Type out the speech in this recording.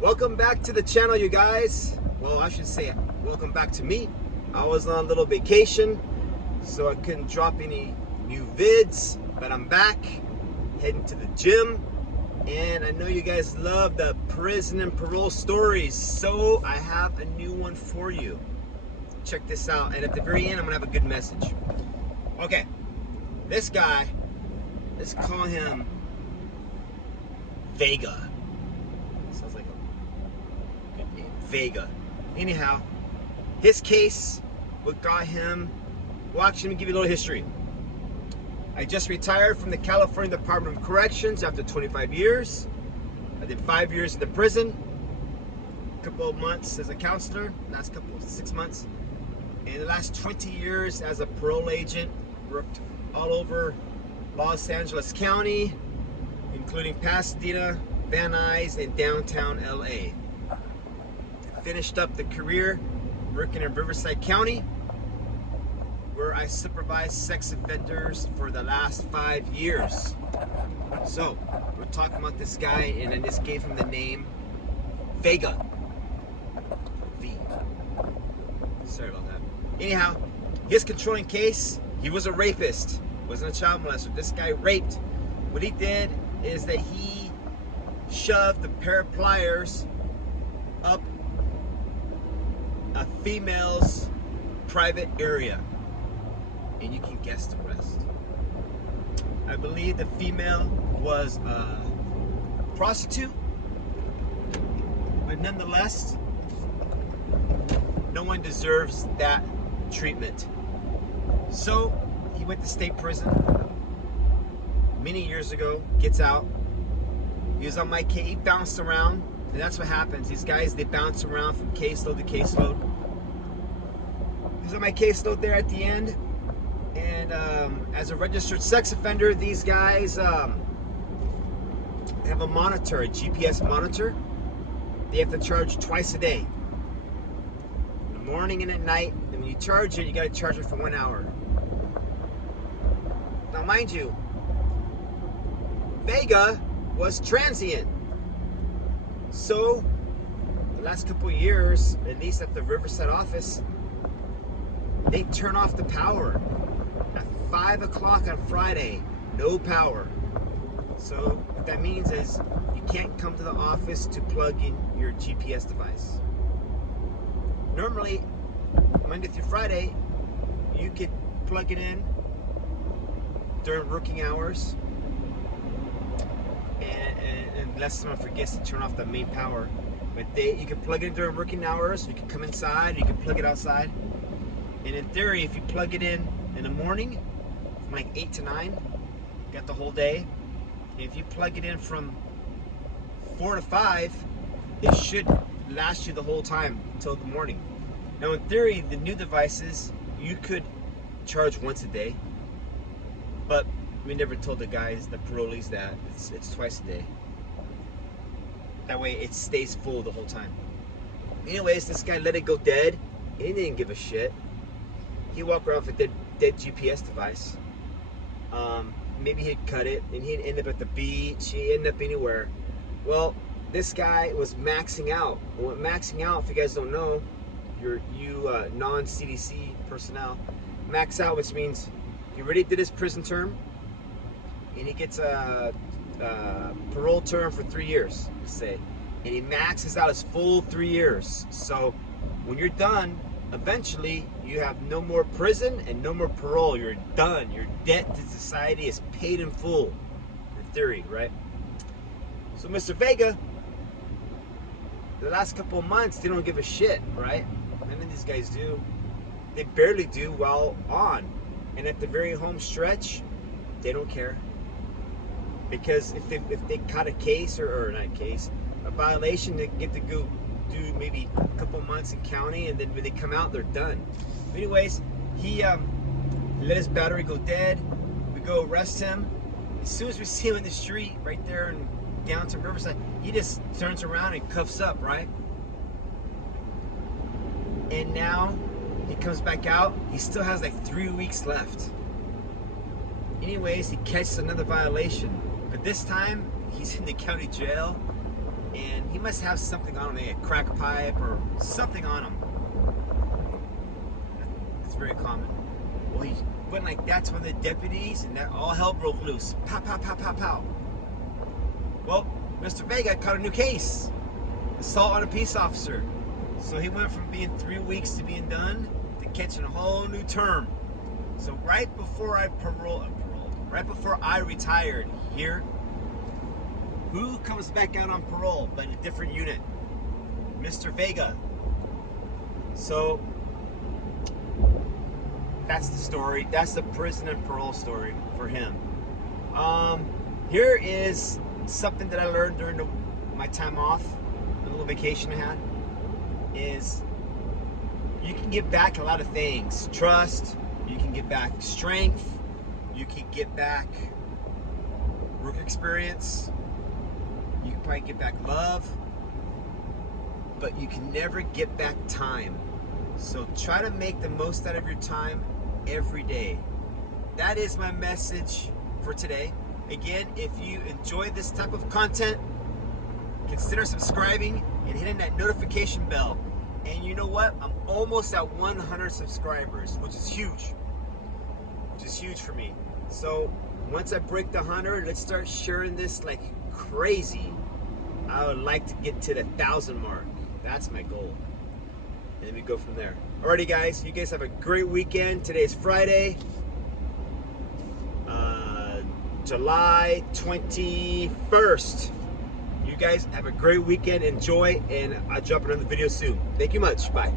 Welcome back to the channel, you guys. Well, I should say welcome back to me. I was on a little vacation, so I couldn't drop any new vids, but I'm back, heading to the gym, and I know you guys love the prison and parole stories, so I have a new one for you. Check this out, and at the very end, I'm gonna have a good message. Okay, this guy, let's call him Vega. Sounds like a good name, Vega. Anyhow, his case, what got him, well, actually, let me give you a little history. I just retired from the California Department of Corrections after 25 years. I did 5 years in the prison, a couple of months as a counselor, last couple of 6 months. In the last 20 years as a parole agent, worked all over Los Angeles County, including Pasadena, Van Nuys, and downtown LA. Finished up the career working in Riverside County, where I supervised sex offenders for the last 5 years. So, we're talking about this guy, and I just gave him the name Vega. V. Sorry about that. Anyhow, his controlling case, he was a rapist, wasn't a child molester. This guy raped. What he did is that he shoved a pair of pliers up a female's private area, and you can guess the rest. I believe the female was a prostitute, but nonetheless, no one deserves that treatment. So he went to state prison many years ago, gets out. He was on my case, he bounced around, and that's what happens. These guys, they bounce around from caseload to caseload. He was on my caseload there at the end, and as a registered sex offender, these guys have a monitor, a GPS monitor. They have to charge twice a day, in the morning and at night. And when you charge it, you got to charge it for 1 hour. Now, mind you, Vega was transient. So, the last couple of years, at least at the Riverside office, they turn off the power. At 5 o'clock on Friday, no power. So, what that means is you can't come to the office to plug in your GPS device. Normally, Monday through Friday, you could plug it in during working hours, and unless someone forgets to turn off the main power. But you can plug it in during working hours, you can come inside, you can plug it outside. And in theory, if you plug it in the morning, from like 8 to 9, you got the whole day. And if you plug it in from 4 to 5, it should last you the whole time until the morning. Now in theory, the new devices, you could charge once a day, but we never told the guys, the parolees, that it's twice a day. That way it stays full the whole time. Anyways, this guy let it go dead. He didn't give a shit. He walked around with a dead GPS device. Maybe he'd cut it, and he'd end up at the beach. He'd end up anywhere. Well, this guy was maxing out. Well, maxing out, if you guys don't know, you non-CDC personnel, max out, which means he already did his prison term, and he gets a parole term for 3 years, let's say, and he maxes out his full 3 years. So when you're done, eventually you have no more prison and no more parole. You're done. Your debt to society is paid in full, in theory, right? So Mr. Vega, the last couple of months, they don't give a shit, right? None of these guys do. They barely do while on. And at the very home stretch, they don't care. Because if they caught a case, or not a case, a violation, they get to go do maybe a couple months in county, and then when they come out, they're done. Anyways, he let his battery go dead. We go arrest him. As soon as we see him in the street, right there in downtown Riverside, he just turns around and cuffs up, right? And now he comes back out. He still has like 3 weeks left. Anyways, he catches another violation, but this time he's in the county jail and he must have something on him, maybe a crack pipe or something on him. It's very common. Well, he went like that's when the deputies and that all hell broke loose. Pow, pow, pow, pow, pow. Well, Mr. Vega caught a new case. Assault on a peace officer. So he went from being 3 weeks to being done to catching a whole new term. So right before I right before I retired here, who comes back out on parole but in a different unit? Mr. Vega. So that's the story. That's the prison and parole story for him. Here is something that I learned during my time off, a little vacation I had, is you can get back a lot of things. Trust, you can get back strength, you can get back work experience, you can probably get back love, but you can never get back time. So try to make the most out of your time every day. That is my message for today. Again, if you enjoy this type of content, consider subscribing and hitting that notification bell. And you know what? I'm almost at 100 subscribers, which is huge. Which is huge for me. So once I break the 100, let's start sharing this like crazy. I would like to get to the 1,000 mark. That's my goal. And then we go from there. Alrighty guys, you guys have a great weekend. Today is Friday, July 21st. You guys have a great weekend. Enjoy, and I'll drop another video soon. Thank you much. Bye.